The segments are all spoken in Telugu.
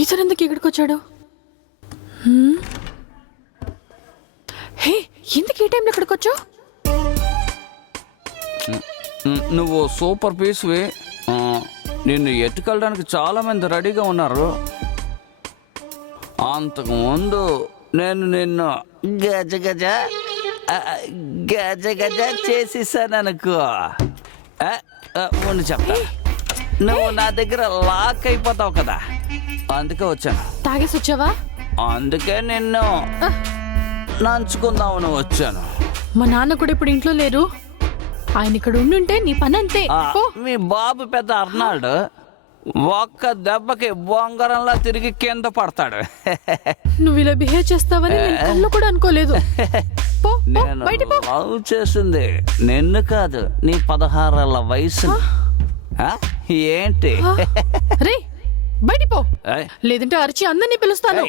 ఇతను ఎందుకు ఇక్కడికి వచ్చాడు? హే, ఎందుకు ఈ టైంలో ఇక్కడికి వచ్చావు? నువ్వు సూపర్ పీస్వి. నిన్ను ఎత్తుకెళ్ళడానికి చాలా మంది రెడీగా ఉన్నారు. అంతకుముందు నేను నిన్ను గజ గజ గజ గజ చేసేసాను అనుకో. ఉండి చెప్తా. నువ్వు నా దగ్గర లాక్ అయిపోతావు కదా, అందుకే వచ్చాను. తాగేసి వచ్చావా? అందుకే నిన్ను నంచుకుందామని వచ్చాను. మా నాన్న కూడా ఇప్పుడు ఇంట్లో లేరు. ఆయన ఇక్కడ ఉండుంటే నీ పని అంతే. మీ బాబు పెద్ద అర్నాల్డ్ ఒక్క దెబ్బకి బొంగరంలా తిరిగి కింద పడతాడు. నువ్వు ఇలా బిహేవ్ చేస్తావని నేను కళ్ళు కూడా అనుకోలేదు. నేను లవ్ చేసింది నిన్ను కాదు, నీ 16 ఏళ్ల వయసు. ఏంటి? రే బయటి పో, లేదంటే అరిచి అందరినీ పిలుస్తాను.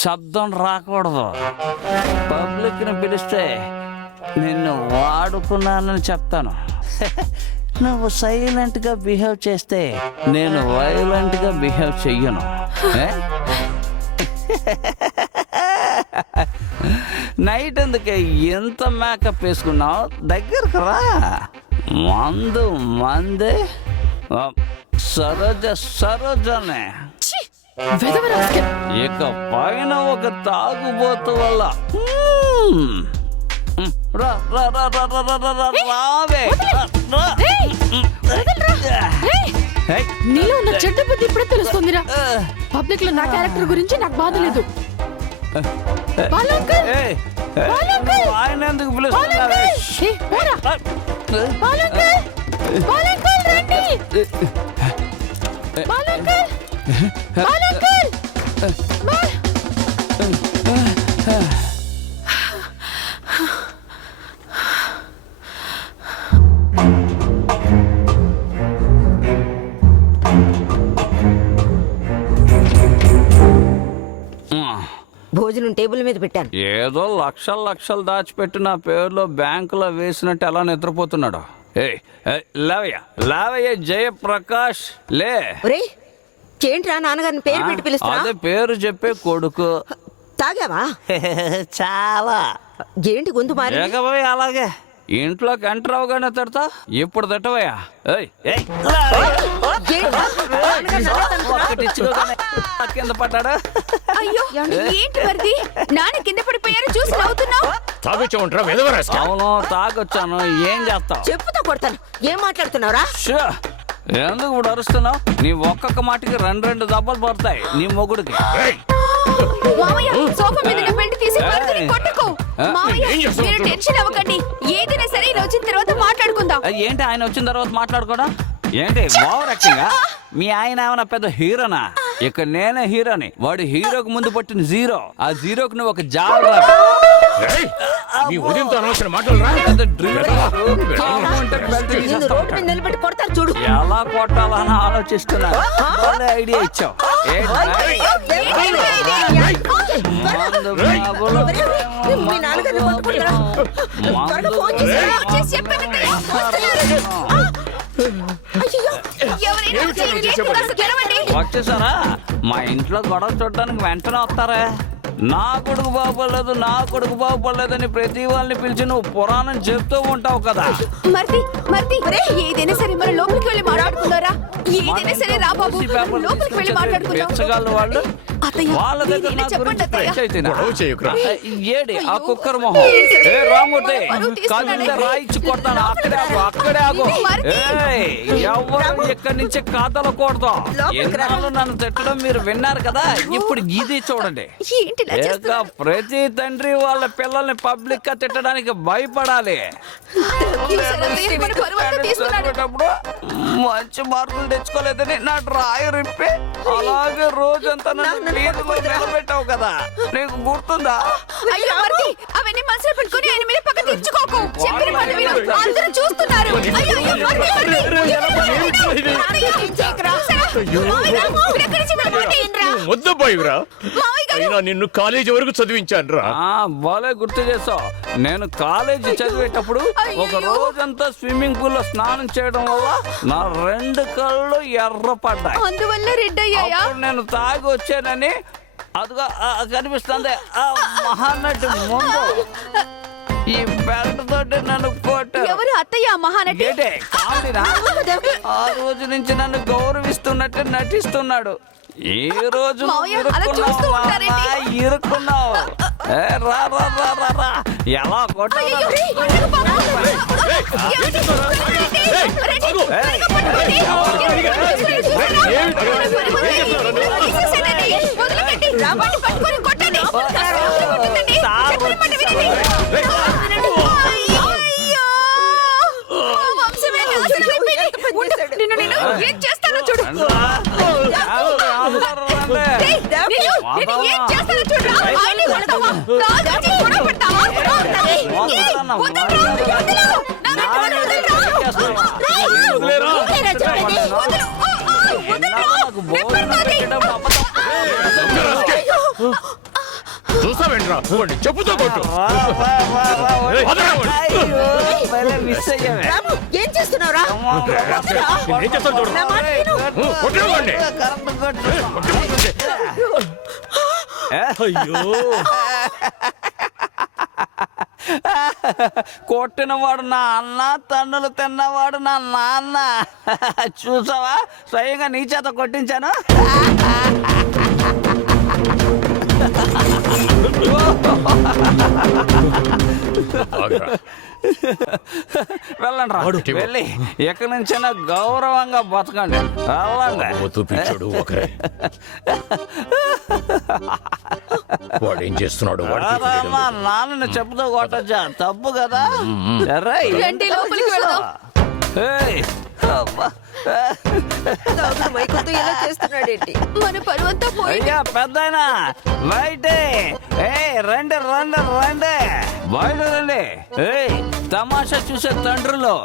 శబ్దం రాకూడదు. పబ్లిక్ ని పిలిస్తే నిన్ను వాడుకున్నానని చెప్తాను. నువ్వు సైలెంట్ గా బిహేవ్ చేస్తే నేను వైలెంట్ గా బిహేవ్ చెయ్యను. నైట్ ఎందుకే ఎంత మేకప్ వేసుకున్నావు? దగ్గరకు రా. మందు మందే, సరోజ సరోజనే. ఇక పైన ఒక తాగుబోతు వల్ల రావే. నీలో ఉన్న చెడ్డ బుద్ధి ఇప్పుడే తెలుస్తుందిరా. పబ్లిక్ లో నా క్యారెక్టర్ గురించి నాకు బాధ లేదు. ఆయన ఎందుకు పిలుస్తున్నారు? భోజనం టేబుల్ మీద పెట్టాను. ఏదో లక్షలు లక్షలు దాచిపెట్టి నా పేరులో బ్యాంకులో వేసినట్టు ఎలా నిద్రపోతున్నాడు. లావయ్య జయప్రకాష్ లే. ఏంట్రా నాన్నగారిని పేరు పెట్టి పిలుస్తా? అదే పేరు చెప్పే కొడుకు. తాగావా? చాలా. ఏంటి గొంతు మారి? అలాగే ఇంట్లోకి ఎంటర్ అవగానే తిడతా. ఇప్పుడు తిట్టవయ్యా. కింద పడ్డాడు. అయ్యో ఏంటి మరిది, నాన్న కింద పడిపోయారు చూసి నవ్వుతున్నావు. అవును తాగొచ్చాను, ఏం చేస్తావు? చెప్పుతో కొడతాను. ఏం మాట్లాడుతున్నావురా? ఎందుకు ఇప్పుడు అరుస్తున్నావు? నీ ఒక్కొక్క మాటకి 2 దెబ్బలు పడతాయి నీ మొగుడికి. సోఫా మీద పెట్టి తీసి కొట్టుకో. మీరు టెన్షన్ అవ్వకండి, ఏదైనా సరే వచ్చిన తర్వాత మాట్లాడుకుందాం. ఏంటి ఆయన వచ్చిన తర్వాత మాట్లాడుకోవడం ఏంటి? Over acting. మీ ఆయన ఏమైనా పెద్ద హీరోనా? ఇక నేనే హీరోని. వాడు హీరోకి ముందు పట్టిన జీరో. ఆ జీరోకి నువ్వు ఒక జాల. చూడు ఎలా కొట్టాలని ఆలోచిస్తున్నా. ఐడియా ఇచ్చావు. వచ్చేసారా? మా ఇంట్లో గొడవ చూడడానికి వెంటనే వస్తారా? నా కొడుకు బాగుపడలేదు, నా కొడుకు బాగుపడలేదని ప్రతి వాళ్ళని పిలిచి నువ్వు పురాణం చెప్తూ ఉంటావు కదా. ఏదైనా సరే మన లోపలికి వెళ్ళి మాట్లాడుకున్నారా? ఏదైనా సరే రా బాబు, లోపలికి వెళ్ళి మాట్లాడుకుందాం. వాళ్ళు వాళ్ళ దగ్గర నా గురించి ఫ్రెష్ అయితేనా? ఏడి ఆ కుక్కర్ మొహం. ఏ రామూర్తి, కళ్ళు రాయిచ్చి కొడతాను. అక్కడే ఆగు. ఎవరు ఇక్కడి నుంచి కాదలకూడదు. ఎన్నాళ్ళు నన్ను తిట్టడం మీరు విన్నారు కదా, ఇప్పుడు ఇది చూడండి. ప్రతి తండ్రి వాళ్ళ పిల్లల్ని పబ్లిక్ గా తిట్టడానికి భయపడాలి. మంచి మార్కులు తెచ్చుకోలేదని నా డ్రాయర్ ఇప్పి అలాగే రోజంతా నన్ను నిలబెట్టావు కదా, నీకు గుర్తుందా? అవన్నీ మనసులో పెట్టుకుని ఆయన మీద పక్క తెచ్చుకోకు. చెప్పిన మాట విను, అందరూ చూస్తున్నారు. ముద్దపోయిరా మావయ్య గారు అయినా నిన్ను కాలేజీ వరకు చదివించాను రా. బాలే గుర్తు చేసావు. నేను కాలేజీ చదివేటప్పుడు ఒక రోజంతా స్విమ్మింగ్ పూల్ లో స్నానం చేయడం వల్ల నా 2 కళ్ళు ఎర్రపడ్డాయి. అందువల్ల రెడ్ అయ్యాయా? అప్పుడు నేను తాగి వచ్చానని అదిగా కనిపిస్తుంది ఆ మహానటి ముందు. ఈ బెల్ట్ తోటి నన్ను కొట్టారు. ఎవరు అత్తయ్య ఆ మహానటి? ఏంటే కామెడీనా? ఆ రోజు నుంచి నన్ను గౌరవిస్తున్నట్టు నటిస్తున్నాడు. ఈ రోజు మావయ్య, అలా చూస్తూ ఉంటారేంటి? ఇరుక్కున్నావు. ఏ, రా రా రా రా రా. ఎలా కొట్టావు? అయ్యయ్యో, అయ్యో బాబు. ఏమిటి? రెడ్డి, ఆగు. త్వరగా పట్టుకోండి. తీసేసేయండి. వదిలిపెట్టి. వాడిని పట్టుకొని కొట్టండి. కొట్టండి. చెప్పిన మాట వినండి. అయ్యో. మా వంశమే నాశనం అయిపోయింది. ఉండు, నిన్ను నేను ఏం చేస్తానో చూడు. ఏయ్, నిన్ను ఏం చేస్తానో చూడురా. ఆయన్ని కొడతావా? రాజాజీ గొడవ పెడతావా? ఏయ్, వదలరా, వదలు. నా వెంట పడి వదలరా. వదిలేరా? వదిలేరా చెప్పండి. వదలు. వదలరా. నెప్పడుతోంది. చూసావేంట్రా వాడిని చెప్పుతో కొట్టు. వదలరా వాడిని. మిస్ అయ్యావే. రాము ఏం చేస్తున్నావురా? నేనేం చేస్తాను చూడు. నా మాట విను. కొట్టు వాడిని. అయ్యో కొట్టినవాడు నా అన్న, తన్నులు తిన్నవాడు నా నాన్న. చూసావా, స్వయంగా నీ చేత కొట్టించాను. ఆగురా. వెళ్ళండి రా. వాడు టివో. వెళ్ళి ఎక్కడి నుంచైనా గౌరవంగా బతకండి. వెళ్ళండి. వద్దు పిచ్చాడు ఒకరే. వాడు ఏం చేస్తున్నాడు వాడికి తెలియదు. మా నాన్నని చెప్పుతో కొట్టచ్చా? తప్పు కదా. సరే, రండి, లోపలికి వెళ్దాం. ఏయ్, అబ్బా. తాగుడు మైకంతో ఇలా చేస్తున్నాడేంటి? మన పరువంతా పోయింది. అయ్యా పెద్దాయనా బయటే. రండి రండి రండి, బయట రండి. ఏయ్, తమాషా చూసే తండ్రులు,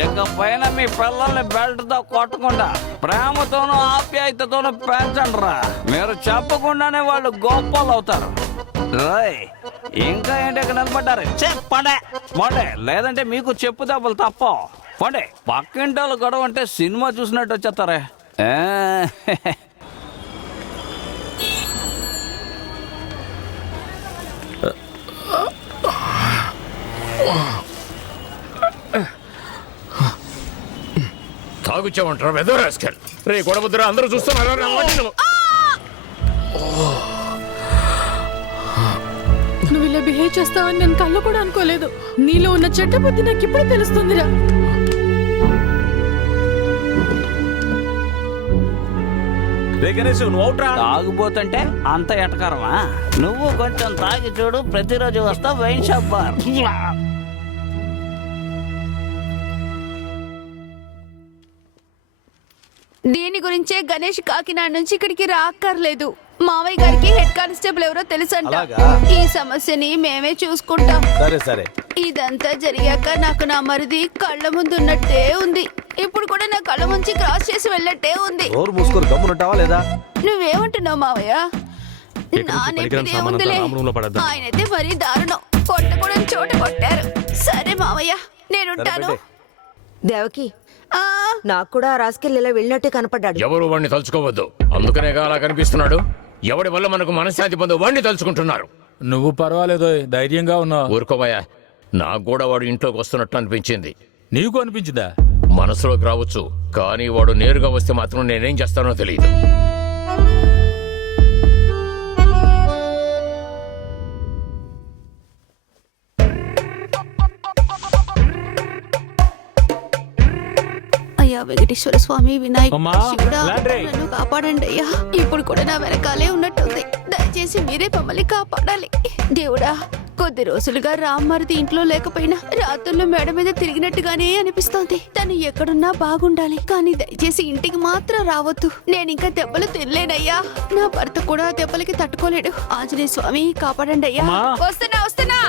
ఇక పైన మీ పిల్లల్ని బెల్ట్ తో కొట్టకుండా ప్రేమతోనూ ఆప్యాయతతోనూ పెంచండి రా. మీరు చెప్పకుండానే వాళ్ళు గొప్పలు అవుతారు. రాయ్, ఇంకా ఏంటి ఇక్కడ నిలబడ్డారు? చెప్పండి పండే, లేదంటే మీకు చెప్పు దెబ్బలు తప్ప. పండే, పక్కింటి వాళ్ళు గొడవ అంటే సినిమా చూసినట్టు వచ్చేస్తారే. తాగుచ్చామంటారా వెదర్ రాస్కల్. రే గొడవద్దురా, అందరూ చూస్తున్నారా నా వాటిని? నువ్వు ఇలా బిహేవ్ చేస్తావని నేను కళ్ళు కూడా అనుకోలేదు. నీలో ఉన్న చెడ్డ బుద్ధి నాకు ఇప్పుడు తెలుస్తుందిరా. తాగుపోతుంటే అంత ఎటకరమా? నువ్వు కొంచెం తాగి చూడు, ప్రతిరోజు వస్తావు వైన్ షాప్ బార్. దీని గురించే గణేష్ కాకినాడ నుంచి ఇక్కడికి రాక్కర్లేదు. మావయ్య గారికి హెడ్ కానిస్టేబుల్ ఎవరో తెలుసంట. ఈ సమస్యని మేమే చూసుకుంటాం. సరే సరే. ఇదంతా జరిగాక నాకు నా మరిది కళ్ళ ముందు ఉన్నట్టే ఉంది. ఇప్పుడు కూడా నా కళ్ళ ముంచి క్రాస్ చేసి వెళ్ళట్టే ఉంది. నోరు మూసుకొని గమ్మునుంటావా లేదా? నువ్వేమంటున్నావు మావయ్య? నా నెప్పిదే ఉందిలే. ఆయనైతే మరీ దారుణం. కొట్టకూడని చోట కొట్టారు. సరే మావయ్య, నేనుంటాను. దేవకి, ఆ, నాకు కూడా ఆ రాస్కెల్ ఇలా వెళ్ళినట్టే కనపడ్డాడు. ఎవరు వాడిని తలుచుకోవద్దు. అందుకనేగా అలా కనిపిస్తున్నాడు. ఎవడి వల్ల మనకు మనశ్శాంతి పొందు వాడిని తలుచుకుంటున్నారు. నువ్వు పర్వాలేదు, ధైర్యంగా ఉన్నావు. ఊరుకోమయ్యా, నాకు కూడా వాడు ఇంట్లోకి వస్తున్నట్టు అనిపించింది. నీకు అనిపించిందా? మనసులోకి రావచ్చు, కానీ వాడు నేరుగా వస్తే మాత్రం నేనేం చేస్తానో తెలియదు. అయ్యా వెంకటేశ్వర స్వామి, వినాయక అమ్మా, శివుడా, లాండ్రీ. నన్ను కాపాడండి అయ్యా. ఇప్పుడు కూడా నా వెనకాలే ఉన్నట్టుంది. దయచేసి మీరే మమ్మల్ని కాపాడాలి. దేవుడా, కొద్ది రోజులుగా రామ్మరిది ఇంట్లో లేకపోయినా రాత్రుల్లో మేడ మీద తిరిగినట్టుగానే అనిపిస్తోంది. తను ఎక్కడున్నా బాగుండాలి, కానీ దయచేసి ఇంటికి మాత్రం రావద్దు. నేను ఇంకా దెబ్బలు తినలేనయ్యా. నా భర్త కూడా దెబ్బలకి తట్టుకోలేడు. ఆంజనేయ స్వామి, కాపాడండి అయ్యా. అమ్మా. వస్తున్నా వస్తున్నా.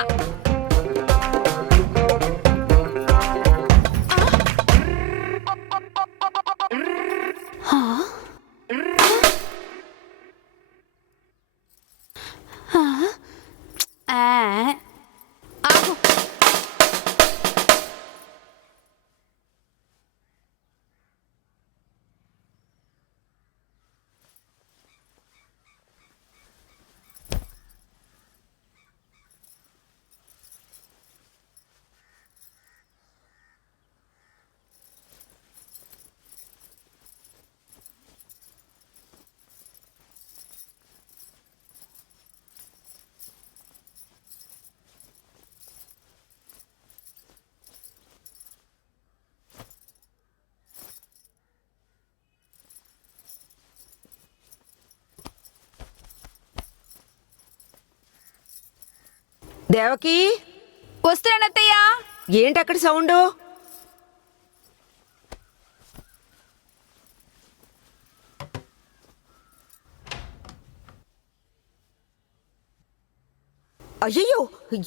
దేవకి వస్తున్నానత్తయ్య. ఏంటి అక్కడ సౌండ్? అయ్యో,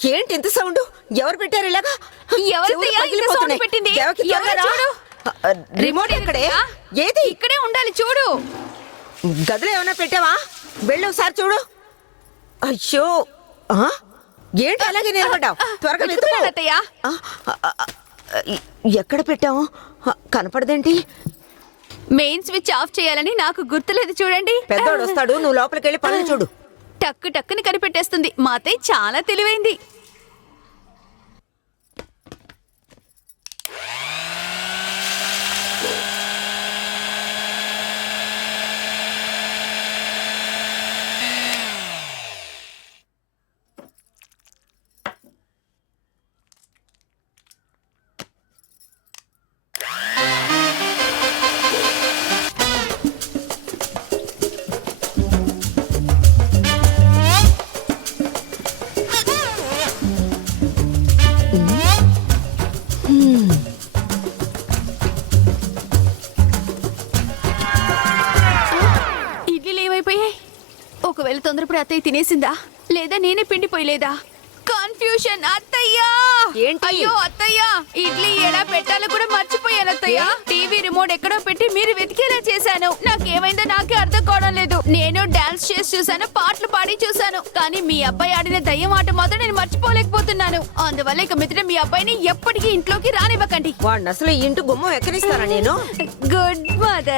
ఏంటి ఎంత సౌండ్? ఎవరు పెట్టారు ఇలాగా? ఎవరత్తయ్య చెవులు ఇంత సౌండ్ పగిలిపోతున్నాయి. పెట్టింది? దేవకి, ఎవరో త్వరగా రా. చూడు. రిమోట్ ఎక్కడే? అత్తయ్య, ఏది? ఇక్కడే ఉండాలి చూడు. గదిలో ఏమైనా పెట్టావా? వెళ్ళి ఒకసారి చూడు. అయ్యో, ఆ? ఏంటి అలాగే నిలబడ్డావు? త్వరగా వెతుకు. వెతుకుతున్నాను అత్తయ్య. ఆ, ఆ, ఆ, ఎక్కడ పెట్టావు? కనపడదేంటి? మెయిన్ స్విచ్ ఆఫ్ చేయాలని నాకు గుర్తులేదు చూడండి. పెద్దోడు వస్తాడు, నువ్వు లోపలికి వెళ్ళి పనులు చూడు. టక్కు టక్కుని కనిపెట్టేస్తుంది. మా అత్తయ్య చాలా తెలివైంది. ఇడ్లీలు ఏమైపోయాయి? ఒకవేళ తొందరపడి అత్తయ్య తినేసిందా, లేదా నేనే పిండిపోయలేదా? కన్ఫ్యూషన్ అత్తయ్య. ఏంటి? అయ్యో అత్తయ్య, ఇడ్లీ ఎలా పెట్టాలో కూడా మర్చిపోయాను అత్తయ్య. టీవీ రిమోట్ ఎక్కడో పెట్టి మీరు వెతికేలా చేశాను. నాకేమైందో నాకే అర్థం కావడం లేదు. నేను డాన్స్ చేసి చూసాను, పాటలు పాడి చూసాను, కానీ మీ అబ్బాయి ఆడిన దయ్యం ఆట మాత్రం నేను మర్చిపోలేకపోతున్నాను. అందువల్ల ఇక మిత్రుడు మీ అబ్బాయిని ఎప్పటికీ ఇంట్లోకి రానివ్వకండి. వాడిని అసలు ఈ ఇంటి గుమ్మం ఎక్కడిస్తానా నేను? Good mother.